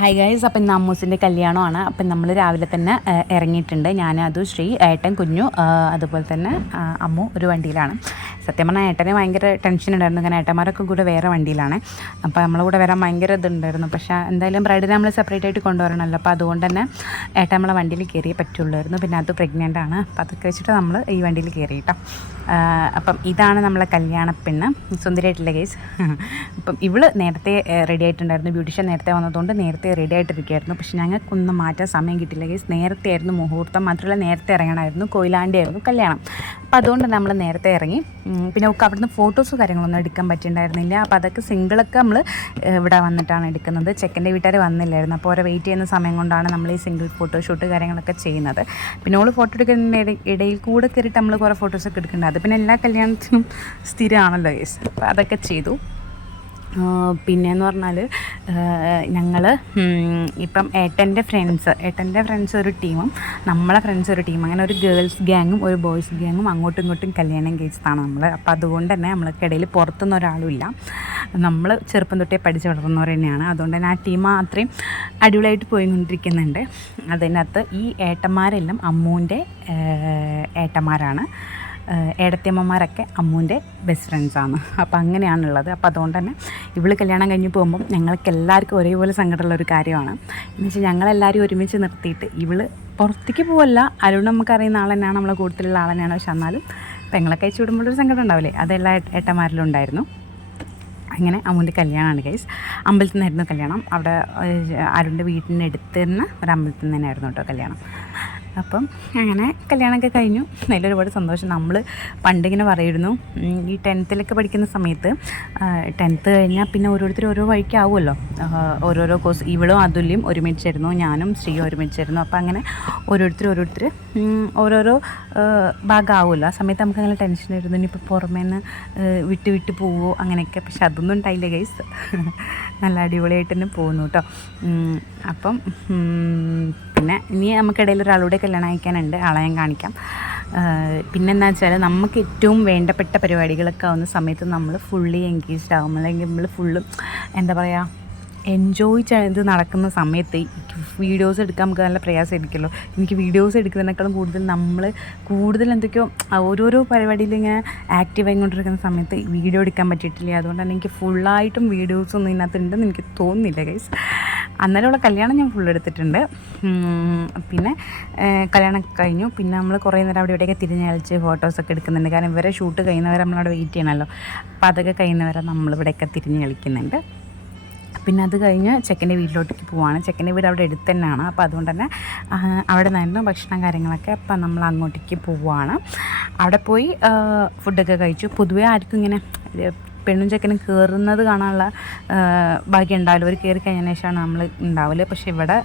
Hi guys അപ്പം ഇന്ന് അമ്മൂസിന്റെ കല്യാണമാണ്. അപ്പം നമ്മൾ രാവിലെ തന്നെ ഇറങ്ങിയിട്ടുണ്ട്. ഞാൻ അതു ശ്രീ ഏട്ടൻ കുഞ്ഞു അതുപോലെ തന്നെ അമ്മു ഒരു വണ്ടിയിലാണ്. സത്യം പറഞ്ഞാൽ ഏട്ടനെ ഭയങ്കര ടെൻഷൻ ഉണ്ടായിരുന്നു. കാരണം ഏട്ടന്മാരൊക്കെ കൂടെ വേറെ വണ്ടിയിലാണ്. അപ്പോൾ നമ്മളെ കൂടെ വരാൻ ഭയങ്കര ഇതുണ്ടായിരുന്നു. പക്ഷേ എന്തായാലും ബ്രൈഡിനെ നമ്മൾ സെപ്പറേറ്റ് ആയിട്ട് കൊണ്ടുവരണമല്ലോ. അപ്പോൾ അതുകൊണ്ട് തന്നെ ഏട്ടൻ നമ്മളെ വണ്ടിയിൽ കയറിയേ പറ്റുള്ളായിരുന്നു. പിന്നെ അത് പ്രഗ്നന്റ് ആണ്. അപ്പോൾ അതൊക്കെ വെച്ചിട്ട് നമ്മൾ ഈ വണ്ടിയിൽ കയറി കേട്ടോ. അപ്പം ഇതാണ് നമ്മളെ കല്യാണ പെണ്ണ്. സുന്ദരിയായിട്ടുള്ള കേസ് അപ്പം ഇവൾ നേരത്തെ റെഡി ആയിട്ടുണ്ടായിരുന്നു. ബ്യൂട്ടീഷ്യൻ നേരത്തെ വന്നതുകൊണ്ട് നേരത്തെ റെഡി ആയിട്ടിരിക്കുകയായിരുന്നു പക്ഷെ ഞങ്ങൾക്കൊന്നും മാറ്റാൻ സമയം കിട്ടില്ല കേസ് നേരത്തെ ആയിരുന്നു മുഹൂർത്തം. മാത്രമല്ല നേരത്തെ ഇറങ്ങണമായിരുന്നു. കൊയിലാണ്ടിയായിരുന്നു കല്യാണം. അപ്പം അതുകൊണ്ട് നമ്മൾ നേരത്തെ ഇറങ്ങി പിന്നെ നമുക്ക് അവിടുന്ന് ഫോട്ടോസ് കാര്യങ്ങളൊന്നും എടുക്കാൻ പറ്റിയിട്ടുണ്ടായിരുന്നില്ല അപ്പോൾ അതൊക്കെ സിംഗിളൊക്കെ നമ്മൾ ഇവിടെ വന്നിട്ടാണ് എടുക്കുന്നത്. ചെക്കന്റെ വീട്ടുകാർ വന്നില്ലായിരുന്നു. അപ്പോൾ അവരെ വെയിറ്റ് ചെയ്യുന്ന സമയം കൊണ്ടാണ് നമ്മൾ ഈ സിംഗിൾ ഫോട്ടോ ഷൂട്ട് കാര്യങ്ങളൊക്കെ ചെയ്യുന്നത്. പിന്നെ ഓൾ ഫോട്ടോ എടുക്കുന്നതിന്റെ ഇട- ഇടയിൽ കൂടെ കയറിയിട്ട് നമ്മൾ കുറേ ഫോട്ടോസൊക്കെ എടുക്കേണ്ടത് അത് പിന്നെ എല്ലാ കല്യാണത്തിനും സ്ഥിരമാണല്ലോ യേസ് അപ്പോൾ അതൊക്കെ ചെയ്തു. പിന്നെയെന്ന് പറഞ്ഞാൽ ഞങ്ങൾ ഇപ്പം ഏട്ടന്റെ ഫ്രണ്ട്സ് ഏട്ടന്റെ ഫ്രണ്ട്സ് ഒരു ടീമും നമ്മളെ ഫ്രണ്ട്സ് ഒരു ടീം അങ്ങനെ ഒരു ഗേൾസ് ഗ്യാങ്ങും ഒരു ബോയ്സ് ഗ്യാങ്ങും അങ്ങോട്ടും ഇങ്ങോട്ടും കല്യാണം കഴിച്ചതാണ് നമ്മൾ അപ്പോൾ അതുകൊണ്ട് തന്നെ നമ്മൾക്കിടയിൽ പുറത്തുനിന്ന് ഒരാളുമില്ല നമ്മൾ ചെറുപ്പം തൊട്ടേ പഠിച്ചു വളർന്നവർ തന്നെയാണ്. അതുകൊണ്ട് തന്നെ ആ ടീം അത്രയും അടിപൊളിയായിട്ട് പോയിക്കൊണ്ടിരിക്കുന്നുണ്ട്. അതിനകത്ത് ഈ ഏട്ടന്മാരെല്ലാം അമ്മൂന്റെ ഏട്ടന്മാരാണ്. ഏടത്തിയമ്മമാരൊക്കെ അമ്മൂന്റെ ബെസ്റ്റ് ഫ്രണ്ട്സാണ് അപ്പോൾ അങ്ങനെയാണുള്ളത്. അപ്പോൾ അതുകൊണ്ട് തന്നെ ഇവൾ കല്യാണം കഴിഞ്ഞ് പോകുമ്പം ഞങ്ങൾക്ക് എല്ലാവർക്കും ഒരേപോലെ സങ്കടമുള്ള ഒരു കാര്യമാണ്. എന്ന് വെച്ചാൽ ഞങ്ങളെല്ലാവരും ഒരുമിച്ച് നിർത്തിയിട്ട് ഇവൾ പുറത്തേക്ക് പോവല്ല. അരുൺ നമുക്കറിയുന്ന ആൾ തന്നെയാണ് നമ്മളെ കൂടുതലുള്ള ആൾ തന്നെയാണ്. പക്ഷെ എന്നാലും പെങ്ങളൊക്കെ അയച്ചു വിടുമ്പോഴൊരു സങ്കടം ഉണ്ടാവില്ലേ? അതെല്ലാ ഏട്ടന്മാരിലും ഉണ്ടായിരുന്നു. അങ്ങനെ അമ്മൂന്റെ കല്യാണമാണ് ഗൈസ് അമ്പലത്തിൽ നിന്നായിരുന്നു കല്യാണം. അവിടെ അരുണിന്റെ വീട്ടിന്റെ അടുത്ത് തന്നെ ഒരു അമ്പലത്തിൽ നിന്ന് തന്നെയായിരുന്നു കേട്ടോ കല്യാണം. അപ്പം അങ്ങനെ കല്യാണമൊക്കെ കഴിഞ്ഞു. അതിൽ ഒരുപാട് സന്തോഷം. നമ്മൾ പണ്ടിങ്ങനെ പറയുമായിരുന്നു ഈ ടെൻത്തിലൊക്കെ പഠിക്കുന്ന സമയത്ത് ടെൻത്ത് കഴിഞ്ഞാൽ പിന്നെ ഓരോരുത്തർ ഓരോ വഴിക്കാവുമല്ലോ ഓരോരോ കോഴ്സ് ഇവളും അതുല്യം ഒരുമിച്ചായിരുന്നു ഞാനും സ്ത്രീ ഒരുമിച്ചായിരുന്നു. അപ്പം അങ്ങനെ ഓരോരുത്തർ ഓരോരുത്തർ ഓരോരോ ഭാഗമാവുമല്ലോ ആ സമയത്ത് നമുക്ക് അങ്ങനെ ടെൻഷൻ ആയിരുന്നു ഇനിയിപ്പോൾ പുറമേ നിന്ന് വിട്ട് വിട്ട് പോവുമോ അങ്ങനെയൊക്കെ. പക്ഷെ അതൊന്നും ഉണ്ടായില്ല ഗൈസ് നല്ല അടിപൊളിയായിട്ട് തന്നെ പോകുന്നു കേട്ടോ അപ്പം പിന്നെ ഇനി നമുക്കിടയിൽ ഒരാളുടെ കല്യാണം അയക്കാനുണ്ട്. ആളെ ഞാൻ കാണിക്കാം. പിന്നെന്താ വെച്ചാൽ നമുക്ക് ഏറ്റവും വേണ്ടപ്പെട്ട പരിപാടികളൊക്കെ ആവുന്ന സമയത്ത് നമ്മൾ ഫുള്ളി എൻഗേജ്ഡ് ആകും അല്ലെങ്കിൽ നമ്മൾ ഫുള്ളും എന്താ പറയുക എൻജോയ് ചെയ്ത് നടക്കുന്ന സമയത്ത് വീഡിയോസ് എടുക്കാൻ നമുക്ക് നല്ല പ്രയാസമായിരിക്കുമല്ലോ എനിക്ക് വീഡിയോസ് എടുക്കുന്നതിനേക്കാളും കൂടുതൽ നമ്മൾ കൂടുതൽ എന്തൊക്കെയോ ഓരോരോ പരിപാടിയിൽ ഇങ്ങനെ ആക്റ്റീവ് ആയിക്കൊണ്ടിരിക്കുന്ന സമയത്ത് വീഡിയോ എടുക്കാൻ പറ്റിയിട്ടില്ല. അതുകൊണ്ട് എനിക്ക് ഫുള്ളായിട്ടും വീഡിയോസ് ഒന്നും ഇതിനകത്തുണ്ടെന്ന് എനിക്ക് തോന്നുന്നില്ല ഗൈസ് അന്നേരമുള്ള കല്യാണം ഞാൻ ഫുൾ എടുത്തിട്ടുണ്ട്. പിന്നെ കല്യാണം കഴിഞ്ഞു. പിന്നെ നമ്മൾ കുറേ നേരം അവിടെ ഇവിടെയൊക്കെ തിരിഞ്ഞ് ഫോട്ടോസൊക്കെ എടുക്കുന്നുണ്ട്. കാരണം ഇവരെ ഷൂട്ട് കഴിയുന്നവരെ നമ്മളവിടെ വെയിറ്റ് ചെയ്യണമല്ലോ. അപ്പോൾ അതൊക്കെ കഴിയുന്നവരെ നമ്മളിവിടെയൊക്കെ തിരിഞ്ഞ് കളിക്കുന്നുണ്ട്. പിന്നെ അത് കഴിഞ്ഞ് ചെക്കന്റെ വീട്ടിലോട്ടേക്ക് പോവാണ്. ചെക്കന്റെ വീട് അവിടെ അടുത്ത് തന്നെയാണ്. അപ്പോൾ അതുകൊണ്ട് തന്നെ അവിടെ നിന്നായിരുന്നു ഭക്ഷണം കാര്യങ്ങളൊക്കെ. അപ്പം നമ്മൾ അങ്ങോട്ടേക്ക് പോവുകയാണ് അവിടെ പോയി ഫുഡൊക്കെ കഴിച്ചു. പൊതുവേ ആർക്കും ഇങ്ങനെ പെണ്ണും ചെക്കനും കയറുന്നത് കാണാനുള്ള ഭാഗ്യം ഉണ്ടാവില്ല. ഒരു കയറി കഴിഞ്ഞ ശേഷമാണ് നമ്മൾ ഉണ്ടാവില്ല പക്ഷേ ഇവിടെ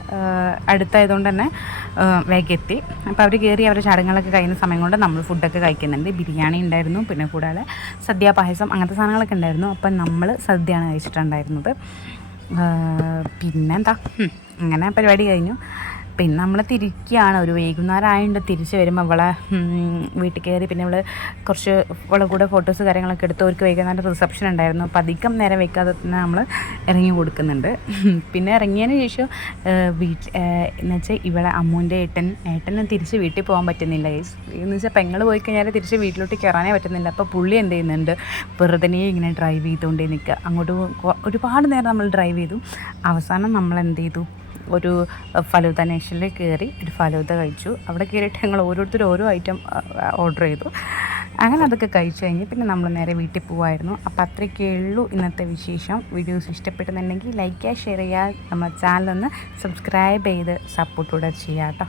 അടുത്തായതുകൊണ്ട് തന്നെ വേഗത്തി അപ്പോൾ അവർ കയറി അവരുടെ ചടങ്ങുകളൊക്കെ കഴിയുന്ന സമയം കൊണ്ട് നമ്മൾ ഫുഡൊക്കെ കഴിക്കുന്നുണ്ട്. ബിരിയാണി ഉണ്ടായിരുന്നു പിന്നെ കൂടാതെ സദ്യ പായസം അങ്ങനത്തെ സാധനങ്ങളൊക്കെ ഉണ്ടായിരുന്നു. അപ്പം നമ്മൾ സദ്യയാണ് കഴിച്ചിട്ടുണ്ടായിരുന്നത്. പിന്നെന്താ? അങ്ങനെ പരിപാടി കഴിഞ്ഞു. പിന്നെ നമ്മൾ തിരിക്കുകയാണ് ഒരു വൈകുന്നേരം ആയതുകൊണ്ട് തിരിച്ച് വരുമ്പോൾ അവളെ വീട്ടിൽ കയറി പിന്നെ അവൾ കുറച്ച് അവളെ കൂടെ ഫോട്ടോസ് കാര്യങ്ങളൊക്കെ എടുത്ത് അവർക്ക് വൈകുന്നേരം റിസപ്ഷൻ ഉണ്ടായിരുന്നു. അപ്പോൾ അധികം നേരം വയ്ക്കാതെ തന്നെ നമ്മൾ ഇറങ്ങി കൊടുക്കുന്നുണ്ട്. പിന്നെ ഇറങ്ങിയതിന് ശേഷം വീട്ടിൽ എന്ന് വെച്ചാൽ ഇവിടെ അമ്മൂന്റെ ഏട്ടൻ ഏട്ടന് തിരിച്ച് വീട്ടിൽ പോകാൻ പറ്റുന്നില്ല. എന്ന് വെച്ചാൽ പെങ്ങൾ പോയി കഴിഞ്ഞാൽ തിരിച്ച് വീട്ടിലോട്ട് കയറാനേ പറ്റുന്നില്ല. അപ്പോൾ പുള്ളി എന്ത് ചെയ്യുന്നുണ്ട് വെറുതെ ഇങ്ങനെ ഡ്രൈവ് ചെയ്തുകൊണ്ടേ നിൽക്കുക അങ്ങോട്ട് ഒരുപാട് നേരം നമ്മൾ ഡ്രൈവ് ചെയ്തു. അവസാനം നമ്മൾ എന്ത് ചെയ്തു? ഒരു ഫലൂദ നേഷനിൽ കയറി ഒരു ഫലൂദ കഴിച്ചു. അവിടെ കയറിയിട്ട് ഞങ്ങൾ ഓരോരുത്തർ ഓരോ ഐറ്റം ഓർഡർ ചെയ്തു. അങ്ങനെ അതൊക്കെ കഴിച്ചു കഴിഞ്ഞ് പിന്നെ നമ്മൾ നേരെ വീട്ടിൽ പോവായിരുന്നു. അപ്പോൾ അത്രയ്ക്കേ ഉള്ളൂ ഇന്നത്തെ വിശേഷം. വീഡിയോസ് ഇഷ്ടപ്പെടുന്നുണ്ടെങ്കിൽ ലൈക്ക് ചെയ്യുക ഷെയർ ചെയ്യുക. നമ്മുടെ ചാനലൊന്ന് സബ്സ്ക്രൈബ് ചെയ്ത് സപ്പോർട്ട് കൂടെ ചെയ്യാം കേട്ടോ.